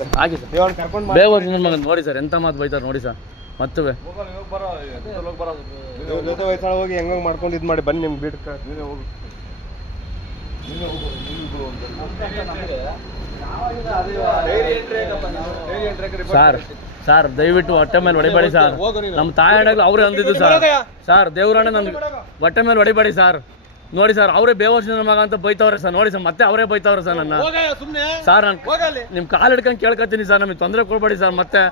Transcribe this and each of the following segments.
ಕರ್ಕೊಂಡು ಬೇಗ ನನ್ನ ಮಗನ್ ನೋಡಿ ಸರ್ ಎಂತ ಮಾತು ಬೈತಾರೆ ನೋಡಿ ಸರ್ ಮತ್ತೆ ಜೊತೆ ವಯಸ್ಸಾಳ ಹೋಗಿ ಹೆಂಗ ಮಾಡ್ಕೊಂಡು ಇದು ಮಾಡಿ ಬನ್ನಿ ನಿಮ್ಗೆ ಬಿಡ್ಕ. ನೀವೇ ಹೋಗು. ಸರ್ ಸರ್ ದಯವಿಟ್ಟು ಹೊಟ್ಟೆ ಮೇಲೆ ಹೊಡಿಬೇಡಿ ಸರ್. ನಮ್ಮ ತಾಯಣ್ಣಗಳು ಅವರೇ ಅಂದಿದ್ದು ಸರ್. ಸರ್ ದೇವ್ರಣ್ಣ ನಮ್ಗೆ ಹೊಟ್ಟೆ ಮೇಲೆ ಹೊಡಿಬೇಡಿ ಸರ್. ನೋಡಿ ಸರ್ ಅವರೇ ಬೇವರ್ಷನ ಮಗ ಅಂತ ಬೈತವ್ರೆ ಸರ್ ನೋಡಿ ಸರ್ ಮತ್ತೆ ಅವರೇ ಬೈತವ್ರೆ ಸರ್ ನನ್ನ ಸರ್ ನಾನು ನಿಮ್ಮ ಕಾಲು ಹಿಡ್ಕೊಂಡು ಕೇಳ್ಕೊತೀನಿ ಸರ್ ನಮಗೆ ತೊಂದರೆ ಕೊಡ್ಬೇಡಿ ಸರ್ ಮತ್ತೆ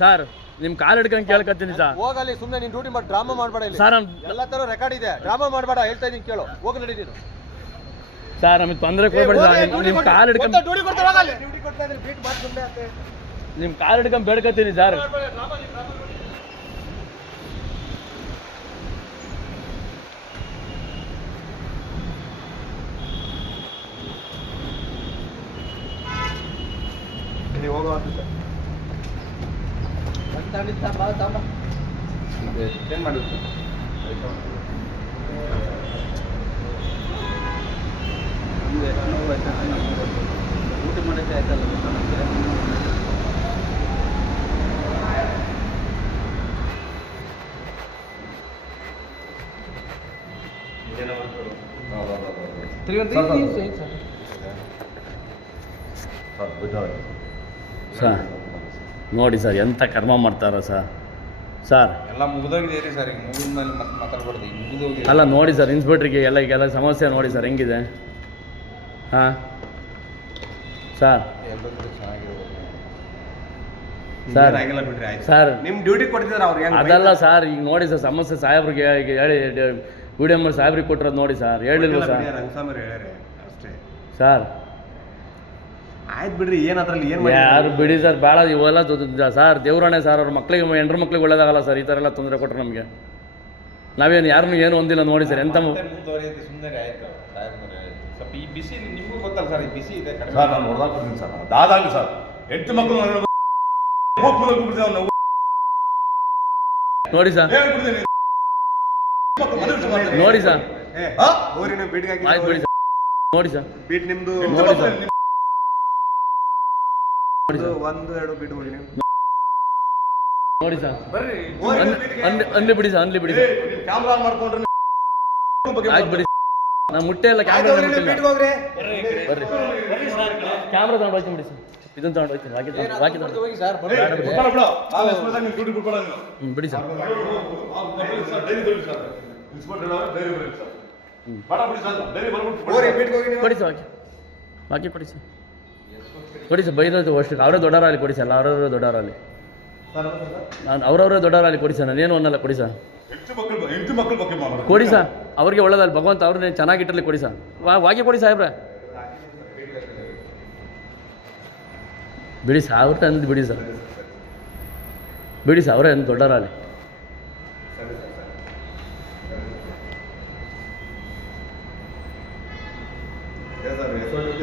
ಸರ್ ನಿಮ್ಮ ಕಾಲ್ ಹಿಡ್ಕೊಂಡು ಕೇಳ್ಕೊತೀನಿ ಸರ್ ಹೋಗಲಿ ಸುಮ್ಮನೆ ನೀನು ಡ್ಯೂಟಿ ಮಾಡಿ ಡ್ರಾಮಾ ಮಾಡಬೇಡ ಇಲ್ಲಿ ಸರ್ ಎಲ್ಲ ತರ ರೆಕಾರ್ಡ್ ಇದೆ ಡ್ರಾಮಾ ಮಾಡಬೇಡ ಹೇಳ್ತಾ ಇದೀನಿ ಕೇಳು ಹೋಗಿ ನಡಿ ನೀನು ಸರ್ ನಮಗೆ ತೊಂದರೆ ಕೊಡ್ಬೇಡಿ ಸರ್ ನಿಮ್ಮ ಕಾಲ್ ಹಿಡ್ಕೊಂಡು ಡ್ಯೂಟಿ ಕೊಡ್ತಾ ಹೋಗಲಿ ಡ್ಯೂಟಿ ಕೊಡ್ತಾ ಇದ್ರೆ ಬೀಟ್ ಮಾಡಿ ಸುಮ್ಮನೆ ಅಂತ ನಿಮ್ಮ ಕಾಲು ಹಿಡ್ಕೊಂಡು ಬೇಡ್ಕೊತೀನಿ ಸರ್ ನೀವು ಹೋಗೋ ಏನು ಮಾಡಿ ಊಟ ಮಾಡೋಕ್ಕೆ ಆಯ್ತಲ್ಲ ಸರ್ ನೋಡಿ ಸರ್ ಎಂಥ ಕರ್ಮ ಮಾಡ್ತಾರ ಸರ್ ಸರ್. ಎಲ್ಲ ಮುಗಿದೋಗಿದೆ ಸರ್ ಈಗ ಮುಗಿದ ಮೇಲೆ ಮತ್ತೆ ಮಾತಾಡ್ಬಾರ್ದು ಈಗ ಮುಗಿದೋಗಿದೆ. ಅಲ್ಲ ನೋಡಿ ಸರ್ ಇನ್ಸ್ಪೆಕ್ಟ್ರಿಗೆ ಎಲ್ಲ ಈಗೆಲ್ಲ ಸಮಸ್ಯೆ ನೋಡಿ ಸರ್ ಹೆಂಗಿದೆ? ಹಾಂ. ಸರ್ ಸರ್ ಆಗಿಲ್ಲ ಬಿಡ್ರಿ ಆಯ್ತು. ಸರ್ ನಿಮ್ ಡ್ಯೂಟಿ ಕೊಡ್ತಿದ್ರೆ ಅವ್ರಿಗೆ ಹೆಂಗ್ ಅದಲ್ಲ ಸರ್ ಈಗ ನೋಡಿ ಸರ್ ಸಮಸ್ಯೆ ಸಾಹೇಬ್ರಿಗೆ ಈಗ ಹೇಳಿ ವಿಡಿಯೋ ಮಾಡಿ ಸಾಹೇಬ್ರಿಗೆ ಕೊಟ್ಟಿರೋದು ನೋಡಿ ಸರ್ ಹೇಳಿಲ್ವ ಸರ್ ರಂಗಸ್ವಾಮಿ ಹೇಳ್ಯಾರೆ ಅಷ್ಟೇ. ಸರ್ ಆಯ್ತು ಬಿಡ್ರಿ ಏನ್ ಅದ್ರಲ್ಲಿ ಏನ್ ಮಾಡಿ ಯಾರು ಬಿಡಿ ಸರ್ ಭಾಳ ಇವೆಲ್ಲ ದೊಡ್ಡ- ಸರ್ ದೇವ್ರಣೆ ಸರ್ ಅವ್ರ ಮಕ್ಳಿಗೆ ಹೆಂಡ್ರ ಮಕ್ಳಿಗೆ ಒಳ್ಳೇದಾಗಲ್ಲ ಸರ್ ಈ ಥರ ಎಲ್ಲ ತೊಂದರೆ ಕೊಟ್ಟರು ನಮಗೆ ನಾವೇನು ಯಾರನ್ನೂ ಏನು ಹೊಂದಿಲ್ಲ ನೋಡಿ ಸರ್ ಎಂತ ಮು- ಮತ್ತೆ ಮುಂದುವರಿಯುತ್ತೆ ಸುಮ್ಮನೆ ಆಯ್ತು ಸಾಹೇಬ್ರೆ. ಸ್ವಲ್ಪ ಈ ಬಿಸಿ ನಿಮಗೂ ಗೊತ್ತಲ್ಲ ಸರ್ ಈ ಬಿಸಿ ಇದೆ ಕಡಿಮೆ ಸರ್ ನಾನು ಹೊಡೆದಾಕ್ ಬರ್ತೀನಿ ಸರ್ ಅದಾಗಲಿ ಸರ್ ಎಂಟು ಮಕ್ಕಳು ನಾನು ಹೋಗ್ಬಿಡ್ತೀನಿ ಅವ್ನು. ನೋಡಿ ಸರ್ ಹೇಳ್ಬಿಡ್ತೀನಿ. ಮಕ್ಕಳು ಮನೆ ಬಿಟ್ಟು ಮಾಡ್ತಾರೆ. ನೋಡಿ ಸರ್ ಏ ಹಾ? ಹೋಗ್ರಿ ಬೀಟ್ಗೆ ಆಯ್ತು ಹಾಕಿ ಸರ್ ನೋಡಿ ಸರ್ ಬೀಟ್ ನಿಮ್ದು ನೋಡಿ ಸರ್. ನಿಮ್ಮ- ನೋಡಿ ಸರ್ ಒಂದು ಎರಡು ಬಿಟ್ಟು ನೋಡಿ ಸರ್ ಅನ್ಲಿ ಅನ್ಲಿ ಬಿಡಿ ಸರ್ ಅನ್ಲಿ ಬಿಡಿ ಸರ್ ಕ್ಯಾಮ್ರಾ ಮಾಡ್ಕೊಂಡ್ರೆ ಆಯ್ತು ಬಿಡಿ ನಾ ಮುಟ್ಟೆ ಎಲ್ಲ ಕ್ಯಾಮ್ರಾ ಬರ್ರಿ ಕ್ಯಾಮ್ರಾ ತಗೊಂಡು ಹೋಗ್ತೀನಿ ಬಿಡಿ ಸರ್ ಇದನ್ನ ತಗೊಂಡು ಹೋಗ್ತೀನಿ ತಗೊಂಡು ತಗೊಂಡು ಹೋಗಿ ಸರ್ ಬಿಡು. ಸರ್ ಕೊಡಿ ಸರ್ ಕೊಡಿ ಸರ್ ಬೈದೋದು ಅಷ್ಟು ಅವರೇ ದೊಡ್ಡವರಾಗಲಿ ಕೊಡಿ ಸರ್ ಅವರವರೇ ದೊಡ್ಡವರಾಗಲಿ. ನಾನು ಅವರವರೇ ದೊಡ್ಡವರಾಗಲಿ ಕೊಡಿ ಸರ್ ನಾನೇನು ಅನ್ನಲ್ಲ ಕೊಡಿ ಸರ್. ಕೊಡಿ ಸರ್ ಅವ್ರಿಗೆ ಒಳ್ಳೇದಲ್ಲ ಭಗವಂತ ಅವ್ರನ್ನ ಚೆನ್ನಾಗಿಟ್ಟಲ್ಲಿ ಕೊಡಿ ಸರ್ ವಾ ವಾಗಿ ಕೊಡಿ ಸಾಹೇಬ್ರೆ. ಬಿಡಿ ಸರ್ ಅವ್ರ ಅಂದ್ ಬಿಡಿ ಸರ್. ಬಿಡಿ ಸರ್ ಅವರೇ ಅಂದ್ ದೊಡ್ಡವರಾಗಲಿ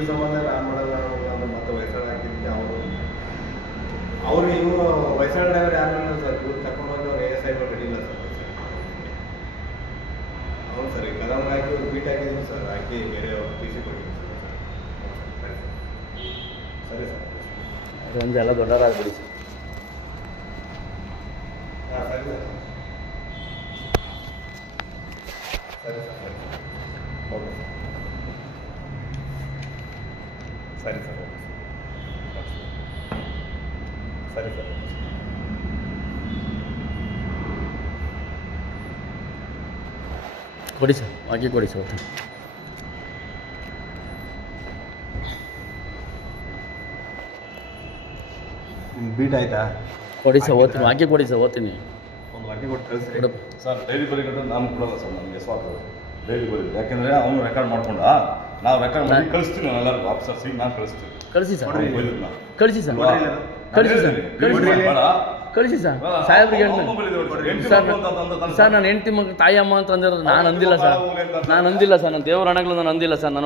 ಸಂಬಂಧ ನಾನು ಮಾಡಲ್ಲ ಅಂತ ಮತ್ತೆ ವಯಸ್ಸಾಳ ಹಾಕಿದ್ದಕ್ಕೆ ಅವರು ಅವ್ರು ಇವರು ವಯಸ್ಸಾಳ ಡ್ರೈವರ್ ಯಾರು ಇಲ್ಲ ಸರ್ ಇವ್ರು ತಕೊಂಡು ಹೋಗಿ ಅವ್ರು ಎ ಎಸ್ ಐ ರೆಡಿ ಇಲ್ಲ ಸರ್. ಹೌದು ಸರ್ ಈಗ ಕಲಂ ಹಾಕಿ ರಿಪೀಟ್ ಬೀಟ್ ಹಾಕಿದ್ರು ಸರ್ ಹಾಕಿ ಬೇರೆ ಟಿ ಸಿ ಕೊಟ್ಟಿದ್ರು ಸರ್. ಸರಿ ಸರ್. ಅದೊಂದು ಎಲ್ಲ ದೊಡ್ಡದಾಗ್ಬಿಡಿ ಸರ್. ಹಾಂ ಸರಿ ಸರ್. ಸರಿ ಸರ್ ಓಕೆ ಸರ್. ಸರಿ ಸರ್ ಸರಿ. ಸರ್ ಕೊಡಿ ಸರ್ ಹಾಗೆ ಕೊಡಿ ಸರ್. ಬೀಟ್ ಆಯ್ತಾ? ಕೊಡಿ ಸರ್ ಓದ್ತೀನಿ ಹಾಕಿ ಕೊಡಿ ಸರ್ ಓದ್ತೀನಿ. ಒಂದು ವಾಕ್ಯ ಕೊಟ್ಟು ಕಳಿಸಿ. ಸರ್ ಡೈರಿ ಬರೀಕಂದ್ರೆ ನಾನು ಕೊಡಲ್ಲ ಸರ್ ನನಗೆ ಸ್ವಾಗತ ಡೈರಿ ಬರೀ ಯಾಕೆಂದ್ರೆ ಅವನು ರೆಕಾರ್ಡ್ ಮಾಡ್ಕೊಂಡ. ನಾವು ರೆಕಾರ್ಡ್ ಮಾಡಿ ಕಳಿಸ್ತೀನಿ ನಾನು ಎಲ್ಲರಿಗೂ ಆಫೀಸರ್ಸಿಗೆ ನಾನು ಕಳಿಸ್ತೀನಿ. ಕಳಿಸಿ ಸರ್. ಕಳಿಸಿ ಸರ್. ಕಳಿಸಿ ಸರ್ ಕಳಿಸಿ ಸರ್. ಕಳಿಸಿ ಸರ್ ಸಾಹೇಬ್ರಿಗೆ ಹೇಳ್ತೀನಿ. ಸರ್ ಸರ್ ನಾನು ಹೆಂಡತಿ ಮಗ ತಾಯಿ ಅಮ್ಮ ಅಂತ ಅಂದಿರೋದು ನಾನು ಅಂದಿಲ್ಲ ಸರ್. ನಾನು ಅಂದಿಲ್ಲ ಸರ್ ನಾನು ದೇವರ ಹಣಗಳು ನಾನು ಅಂದಿಲ್ಲ ಸರ್ ನಾನು